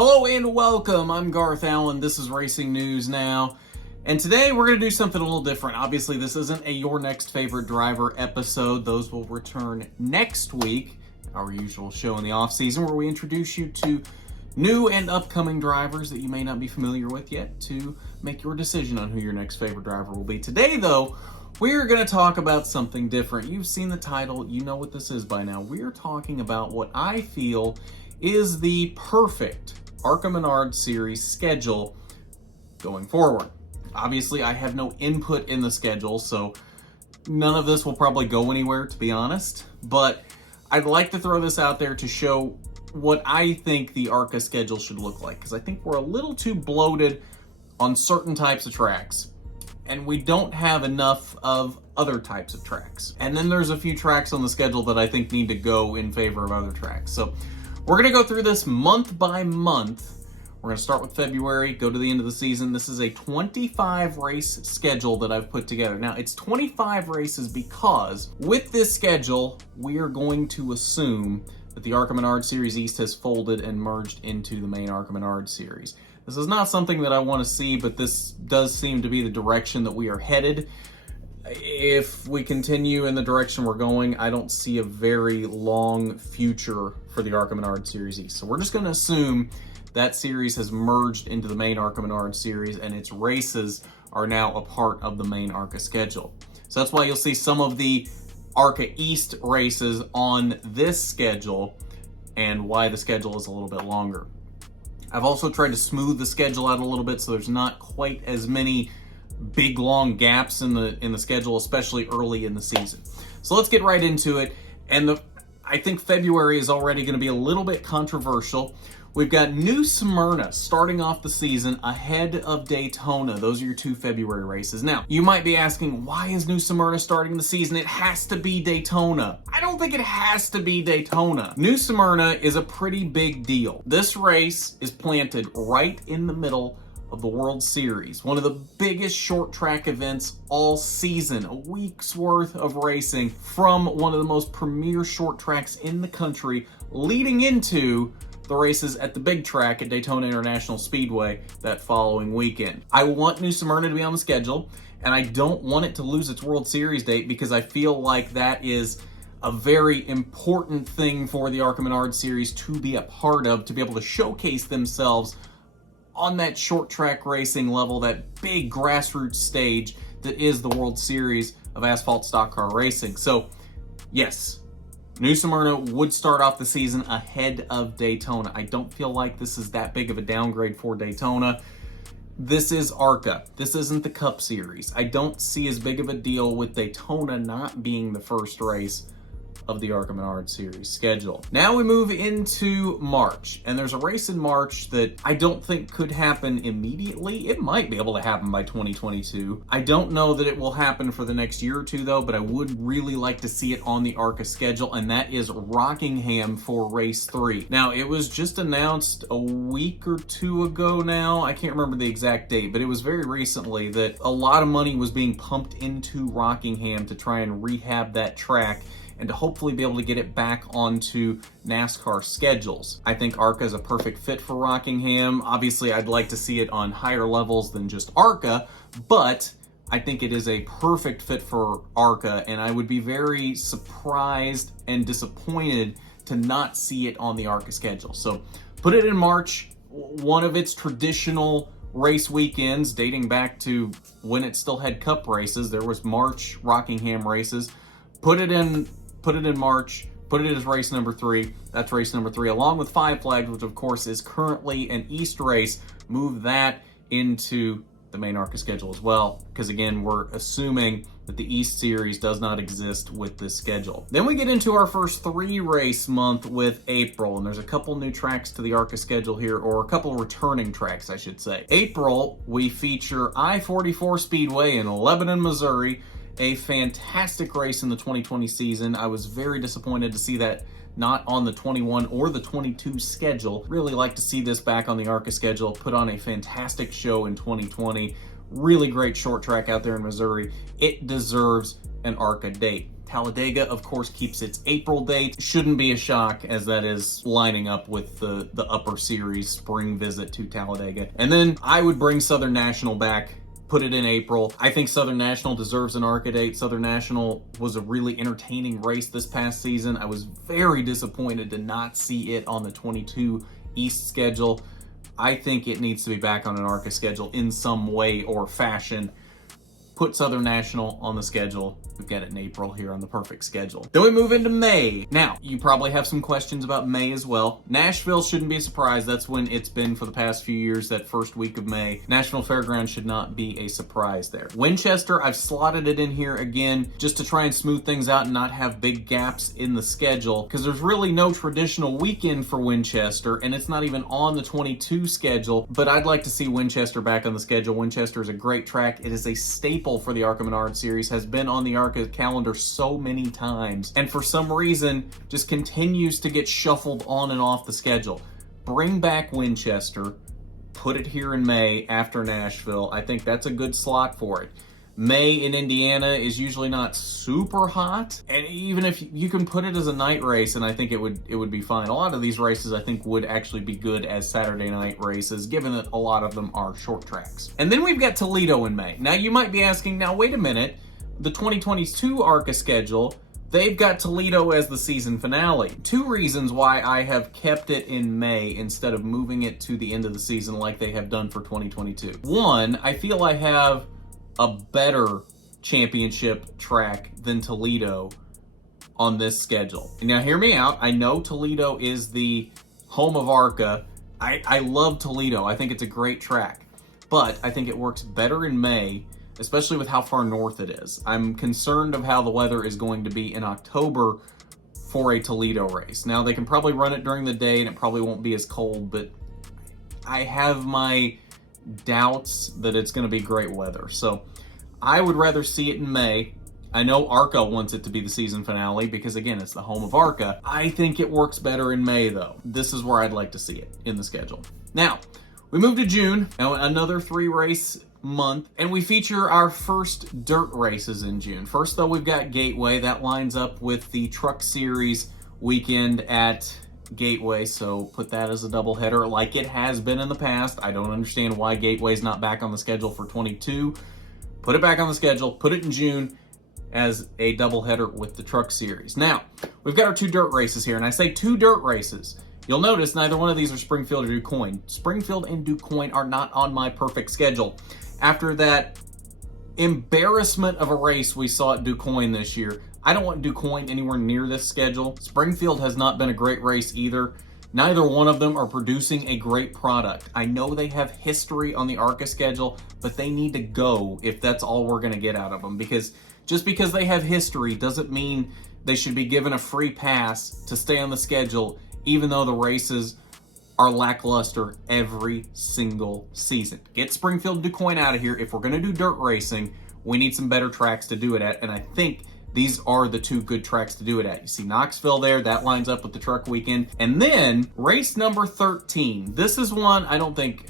Hello and welcome. I'm Garth Allen. This is Racing News Now. And today we're going to do something a little different. Obviously, this isn't a Your Next Favorite Driver episode. Those will return next week, our usual show in the off-season, where we introduce you to new and upcoming drivers that you may not be familiar with yet to make your decision on who your next favorite driver will be. Today, though, we're going to talk about something different. You've seen the title. You know what this is by now. We're talking about what I feel is the perfect ARCA Series schedule going forward. Obviously, I have no input in the schedule, so none of this will probably go anywhere, to be honest. But I'd like to throw this out there to show what I think the ARCA schedule should look like, because I think we're a little too bloated on certain types of tracks, and we don't have enough of other types of tracks. And then there's a few tracks on the schedule that I think need to go in favor of other tracks. So we're going to go through this month by month. We're going to start with February, go to the end of the season. This is a 25 race schedule that I've put together. Now, it's 25 races because with this schedule, we are going to assume that the ARCA Series East has folded and merged into the main ARCA Series. This is not something that I want to see, but this does seem to be the direction that we are headed. If we continue in the direction we're going, I don't see a very long future for the ARCA Series East. So we're just going to assume that series has merged into the main ARCA Series and its races are now a part of the main ARCA schedule. So that's why you'll see some of the ARCA East races on this schedule and why the schedule is a little bit longer. I've also tried to smooth the schedule out a little bit so there's not quite as many big long gaps in the schedule, especially early in the season. So let's get right into it. And I think February is already going to be a little bit controversial. We've got New Smyrna starting off the season ahead of Daytona. Those are your two February races. Now, you might be asking, why is New Smyrna starting the season? It has to be Daytona. I don't think it has to be Daytona. New Smyrna is a pretty big deal. This race is planted right in the middle of the World Series, one of the biggest short track events all season, a week's worth of racing from one of the most premier short tracks in the country, leading into the races at the big track at Daytona International Speedway that following weekend. I want New Smyrna to be on the schedule, and I don't want it to lose its World Series date because I feel like that is a very important thing for the ARCA Series to be a part of, to be able to showcase themselves on that short track racing level, that big grassroots stage that is the World Series of Asphalt Stock Car Racing. So, yes, New Smyrna would start off the season ahead of Daytona. I don't feel like this is that big of a downgrade for Daytona. This is ARCA. This isn't the Cup Series. I don't see as big of a deal with Daytona not being the first race of the ARCA Series schedule. Now we move into March, and there's a race in March that I don't think could happen immediately. It might be able to happen by 2022. I don't know that it will happen for the next year or two though, but I would really like to see it on the ARCA schedule, and that is Rockingham for race 3. Now, it was just announced a week or two ago now. I can't remember the exact date, but it was very recently that a lot of money was being pumped into Rockingham to try and rehab that track and to hopefully be able to get it back onto NASCAR schedules. I think ARCA is a perfect fit for Rockingham. Obviously, I'd like to see it on higher levels than just ARCA, but I think it is a perfect fit for ARCA, and I would be very surprised and disappointed to not see it on the ARCA schedule. So put it in March, one of its traditional race weekends dating back to when it still had Cup races. There was March Rockingham races. Put it in March, put it as race number 3. That's race number 3, along with Five Flags, which of course is currently an East race. Move that into the main ARCA schedule as well, because again, we're assuming that the East Series does not exist with this schedule. Then we get into our first 3-race month with April, and there's a couple new tracks to the ARCA schedule here, or a couple returning tracks, I should say. April, we feature I-44 Speedway in Lebanon, Missouri, a fantastic race in the 2020 season. I was very disappointed to see that not on the 21 or the 22 schedule. Really like to see this back on the ARCA schedule. Put on a fantastic show in 2020. Really great short track out there in Missouri. It deserves an ARCA date. Talladega, of course, keeps its April date. Shouldn't be a shock, as that is lining up with the Upper Series spring visit to Talladega. And then I would bring Southern National back, put it in April. I think Southern National deserves an ARCA date. Southern National was a really entertaining race this past season. I was very disappointed to not see it on the 22 East schedule. I think it needs to be back on an ARCA schedule in some way or fashion. Put Southern National on the schedule. We've got it in April here on the perfect schedule. Then we move into May. Now, you probably have some questions about May as well. Nashville shouldn't be a surprise. That's when it's been for the past few years, that first week of May. Nashville Fairgrounds should not be a surprise there. Winchester, I've slotted it in here again just to try and smooth things out and not have big gaps in the schedule, because there's really no traditional weekend for Winchester, and it's not even on the 22 schedule, but I'd like to see Winchester back on the schedule. Winchester is a great track. It is a staple for the ARCA Menard Series, has been on the ARCA calendar so many times, and for some reason just continues to get shuffled on and off the schedule. Bring back Winchester, put it here in May after Nashville. I think that's a good slot for it. May in Indiana is usually not super hot, and even if you can put it as a night race, and I think it would be fine. A lot of these races I think would actually be good as Saturday night races, given that a lot of them are short tracks. And then we've got Toledo in May. Now you might be asking, now wait a minute, the 2022 ARCA schedule, they've got Toledo as the season finale. Two reasons why I have kept it in May instead of moving it to the end of the season like they have done for 2022. One, I feel I have a better championship track than Toledo on this schedule. Now hear me out. I know Toledo is the home of ARCA. I love Toledo. I think it's a great track, but I think it works better in May, especially with how far north it is. I'm concerned of how the weather is going to be in October for a Toledo race. Now they can probably run it during the day and it probably won't be as cold, but I have my doubts that it's going to be great weather. So I would rather see it in May. I know ARCA wants it to be the season finale because, again, it's the home of ARCA. I think it works better in May, though. This is where I'd like to see it in the schedule. Now, we move to June, now another 3-race month, and we feature our first dirt races in June. First, though, we've got Gateway. That lines up with the Truck Series weekend at Gateway, so put that as a doubleheader like it has been in the past. I don't understand why Gateway's not back on the schedule for 22. Put it back on the schedule, put it in June as a doubleheader with the Truck Series. Now, we've got our 2 dirt races here, and I say 2 dirt races. You'll notice neither one of these are Springfield or DuQuoin. Springfield and DuQuoin are not on my perfect schedule. After that embarrassment of a race we saw at DuQuoin this year, I don't want DuQuoin anywhere near this schedule. Springfield has not been a great race either. Neither one of them are producing a great product. I know they have history on the ARCA schedule, but they need to go if that's all we're going to get out of them. Because just because they have history doesn't mean they should be given a free pass to stay on the schedule, even though the races are lackluster every single season. Get Springfield and DuQuoin out of here. If we're going to do dirt racing, we need some better tracks to do it at, and I think these are the 2 good tracks to do it at. You see Knoxville there, that lines up with the truck weekend. And then race number 13. This is one I don't think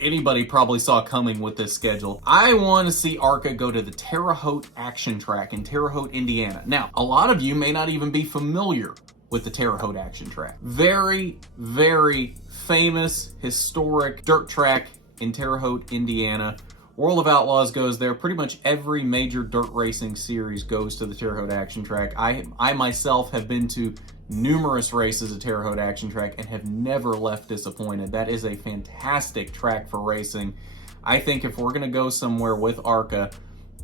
anybody probably saw coming with this schedule. I want to see ARCA go to the Terre Haute Action Track in Terre Haute, Indiana. Now, a lot of you may not even be familiar with the Terre Haute Action Track. Very, very famous, historic dirt track in Terre Haute, Indiana. World of Outlaws goes there. Pretty much every major dirt racing series goes to the Terre Haute Action Track. I myself have been to numerous races at Terre Haute Action Track and have never left disappointed. That is a fantastic track for racing. I think if we're going to go somewhere with ARCA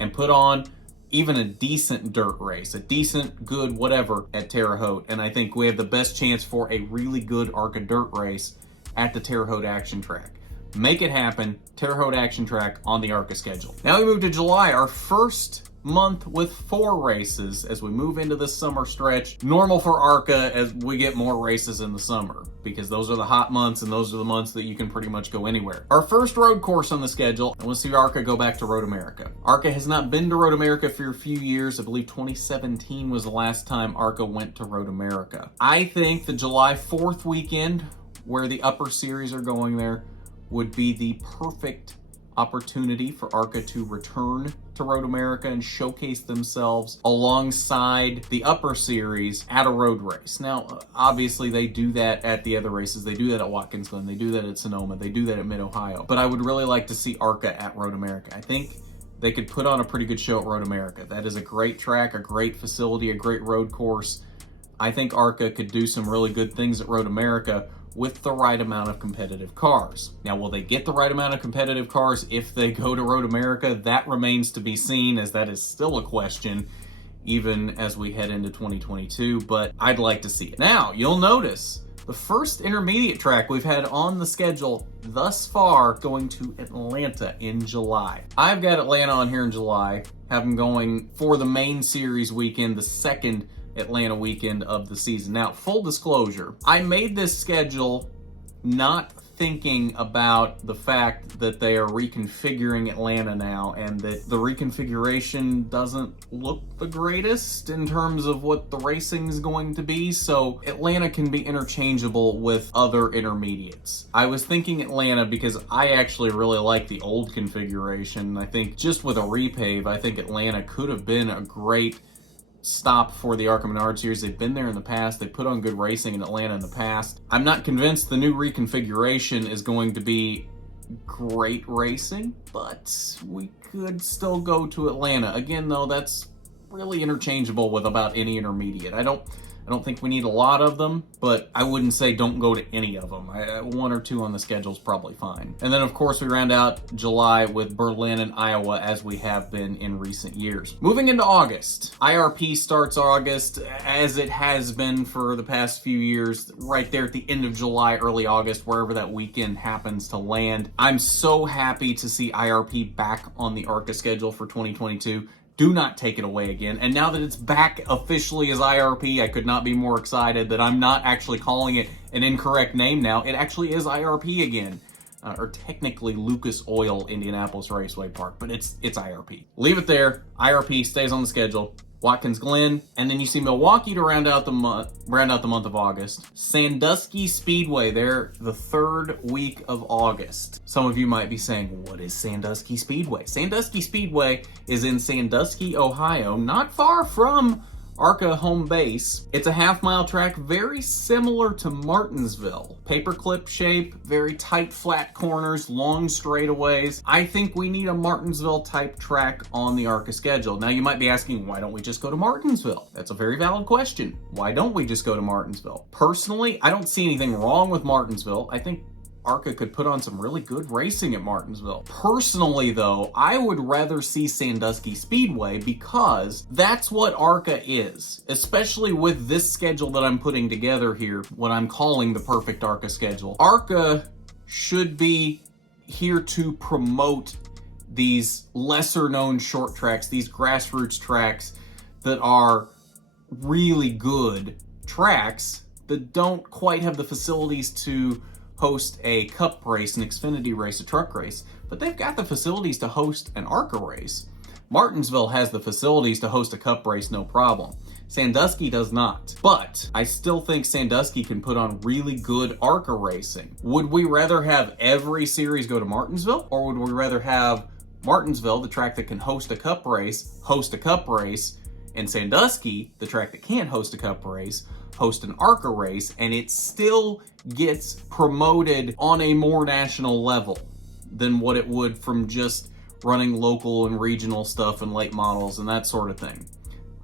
and put on even a decent dirt race, a decent, good, whatever at Terre Haute, and I think we have the best chance for a really good ARCA dirt race at the Terre Haute Action Track. Make it happen. Terre Haute Action Track on the ARCA schedule. Now we move to July, our first month with 4 races as we move into the summer stretch. Normal for ARCA as we get more races in the summer because those are the hot months and those are the months that you can pretty much go anywhere. Our first road course on the schedule, and we'll see ARCA go back to Road America. ARCA has not been to Road America for a few years. I believe 2017 was the last time ARCA went to Road America. I think the July 4th weekend, where the Upper Series are going there, would be the perfect opportunity for ARCA to return to Road America and showcase themselves alongside the upper series at a road race. Now, obviously they do that at the other races. They do that at Watkins Glen. They do that at Sonoma. They do that at Mid-Ohio. But I would really like to see ARCA at Road America. I think they could put on a pretty good show at Road America. That is a great track, a great facility, a great road course. I think ARCA could do some really good things at Road America with the right amount of competitive cars. Now, will they get the right amount of competitive cars if they go to Road America? That remains to be seen, as that is still a question, even as we head into 2022, but I'd like to see it. Now, you'll notice the first intermediate track we've had on the schedule thus far going to Atlanta in July. I've got Atlanta on here in July, have them going for the main series weekend, the second Atlanta weekend of the season. Now, full disclosure, I made this schedule not thinking about the fact that they are reconfiguring Atlanta now, and that the reconfiguration doesn't look the greatest in terms of what the racing is going to be, so Atlanta can be interchangeable with other intermediates. I was thinking Atlanta because I actually really like the old configuration. I think just with a repave, I think Atlanta could have been a great stop for the ARCA Menard Series. They've been there in the past. They put on good racing in Atlanta in the past. I'm not convinced the new reconfiguration is going to be great racing, but we could still go to Atlanta. Again, though, that's really interchangeable with about any intermediate. I don't think we need a lot of them, but I wouldn't say don't go to any of them. One or two on the schedule is probably fine. And then, of course, we round out July with Berlin and Iowa, as we have been in recent years. Moving into August, IRP starts August as it has been for the past few years, right there at the end of July, early August, wherever that weekend happens to land. I'm so happy to see IRP back on the ARCA schedule for 2022. Do not take it away again. And now that it's back officially as IRP, I could not be more excited that I'm not actually calling it an incorrect name now. It actually is IRP again. Or technically Lucas Oil Indianapolis Raceway Park, but it's IRP. Leave it there. IRP stays on the schedule. Watkins Glen, and then you see Milwaukee to round out the month of August. Sandusky Speedway there the third week of August. Some of you might be saying, what is Sandusky Speedway? Sandusky Speedway is in Sandusky, Ohio, not far from ARCA home base. It's a half-mile track very similar to Martinsville. Paperclip shape, very tight flat corners, long straightaways. I think we need a Martinsville type track on the ARCA schedule. Now you might be asking, why don't we just go to Martinsville? That's a very valid question. Why don't we just go to Martinsville? Personally, I don't see anything wrong with Martinsville. I think ARCA could put on some really good racing at Martinsville. Personally, though, I would rather see Sandusky Speedway because that's what ARCA is, especially with this schedule that I'm putting together here, what I'm calling the perfect ARCA schedule. ARCA should be here to promote these lesser-known short tracks, these grassroots tracks that are really good tracks that don't quite have the facilities to host a cup race, an Xfinity race, a truck race, but they've got the facilities to host an ARCA race. Martinsville has the facilities to host a cup race, no problem. Sandusky does not. But I still think Sandusky can put on really good ARCA racing. Would we rather have every series go to Martinsville, or would we rather have Martinsville, the track that can host a cup race, and Sandusky, the track that can't host a cup race, host an ARCA race, and it still gets promoted on a more national level than what it would from just running local and regional stuff and late models and that sort of thing?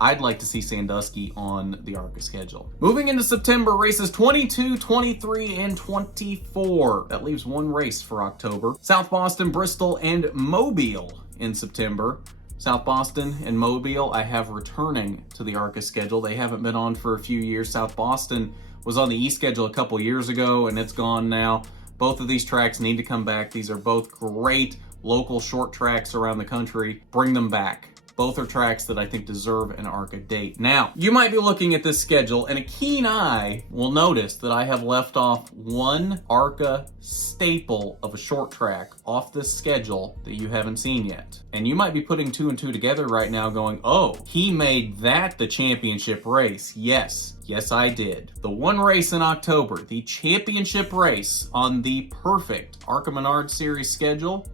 I'd like to see Sandusky on the ARCA schedule. Moving into September, races 22, 23, and 24. That leaves one race for October. South Boston, Bristol, and Mobile in September. South Boston and Mobile, I have returning to the ARCA schedule. They haven't been on for a few years. South Boston was on the E schedule a couple years ago, and it's gone now. Both of these tracks need to come back. These are both great local short tracks around the country. Bring them back. Both are tracks that I think deserve an ARCA date. Now, you might be looking at this schedule, and a keen eye will notice that I have left off one ARCA staple of a short track off this schedule that you haven't seen yet. And you might be putting two and two together right now going, oh, he made that the championship race. Yes, I did. The one race in October, the championship race on the perfect ARCA Menard Series schedule,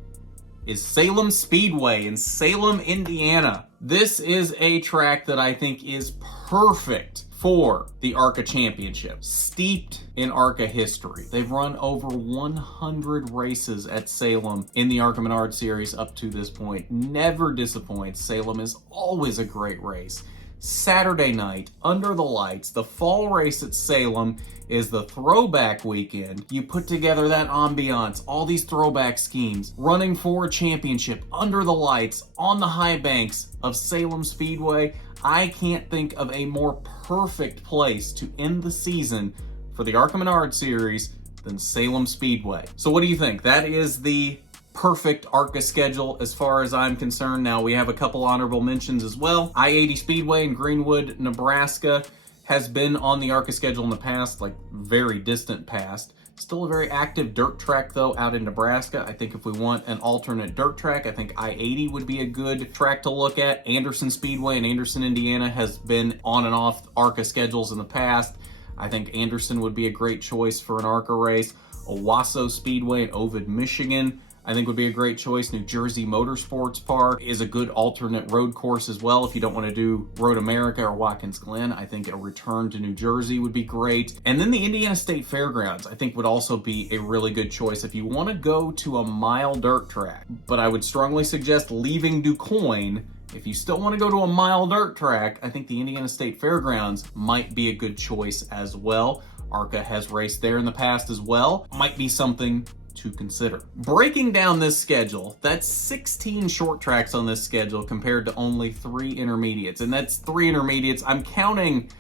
is Salem Speedway in Salem, Indiana. This is a track that I think is perfect for the ARCA Championship. Steeped in ARCA history. They've run over 100 races at Salem in the ARCA Menard Series up to this point. Never disappoints. Salem is always a great race. Saturday night, under the lights, the fall race at Salem is the throwback weekend. You put together that ambiance, all these throwback schemes, running for a championship under the lights on the high banks of Salem Speedway. I can't think of a more perfect place to end the season for the ARCA Menard Series than Salem Speedway. So what do you think? That is the perfect ARCA schedule as far as I'm concerned. Now we have a couple honorable mentions as well. I-80 Speedway in Greenwood, Nebraska has been on the ARCA schedule in the past, like very distant past. Still a very active dirt track though out in Nebraska. I think if we want an alternate dirt track, I think I-80 would be a good track to look at. Anderson Speedway in Anderson, Indiana has been on and off ARCA schedules in the past. I think Anderson would be a great choice for an ARCA race. Owasso Speedway in Ovid, Michigan, I think would be a great choice. New Jersey Motorsports Park is a good alternate road course as well. If you don't want to do Road America or Watkins Glen, I think a return to New Jersey would be great. And then the Indiana State Fairgrounds, I think would also be a really good choice if you want to go to a mile dirt track. But I would strongly suggest leaving DuQuoin. If you still want to go to a mile dirt track, I think the Indiana State Fairgrounds might be a good choice as well. ARCA has raced there in the past as well. Might be something to consider. Breaking down this schedule, that's 16 short tracks on this schedule compared to only 3 intermediates. And that's 3 intermediates. I'm counting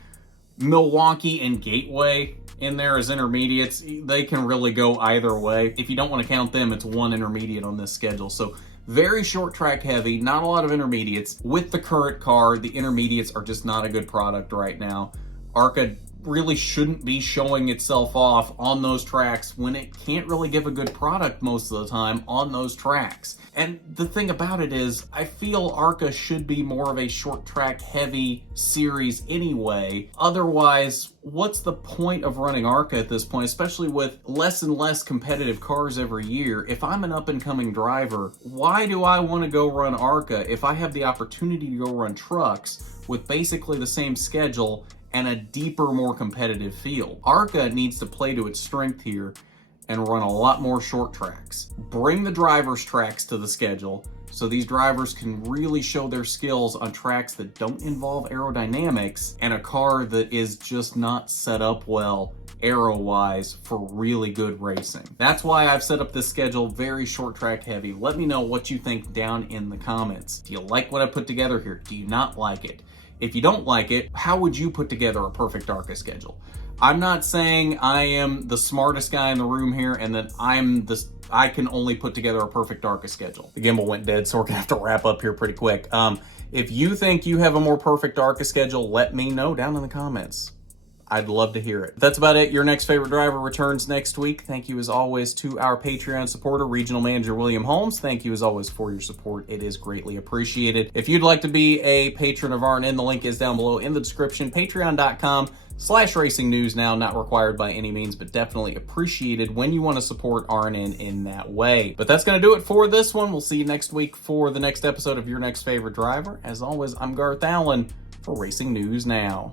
Milwaukee and Gateway in there as intermediates. They can really go either way. If you don't want to count them, it's 1 intermediate on this schedule. So very short track heavy, not a lot of intermediates. With the current car, the intermediates are just not a good product right now. ARCA really shouldn't be showing itself off on those tracks when it can't really give a good product most of the time on those tracks. And the thing about it is, I feel ARCA should be more of a short track heavy series anyway. Otherwise, what's the point of running ARCA at this point, especially with less and less competitive cars every year? If I'm an up and coming driver, why do I want to go run ARCA if I have the opportunity to go run trucks with basically the same schedule and a deeper, more competitive field? ARCA needs to play to its strength here and run a lot more short tracks. Bring the drivers' tracks to the schedule so these drivers can really show their skills on tracks that don't involve aerodynamics and a car that is just not set up well aero-wise for really good racing. That's why I've set up this schedule very short track heavy. Let me know what you think down in the comments. Do you like what I put together here? Do you not like it? If you don't like it, how would you put together a perfect ARCA schedule? I'm not saying I am the smartest guy in the room here and that I can only put together a perfect ARCA schedule. The gimbal went dead, so we're gonna have to wrap up here pretty quick. If you think you have a more perfect ARCA schedule, let me know down in the comments. I'd love to hear it. That's about it. Your next favorite driver returns next week. Thank you as always to our Patreon supporter, Regional Manager William Holmes. Thank you as always for your support. It is greatly appreciated. If you'd like to be a patron of RNN, the link is down below in the description. Patreon.com/Racing News Now. Not required by any means, but definitely appreciated when you want to support RNN in that way. But that's going to do it for this one. We'll see you next week for the next episode of Your Next Favorite Driver. As always, I'm Garth Allen for Racing News Now.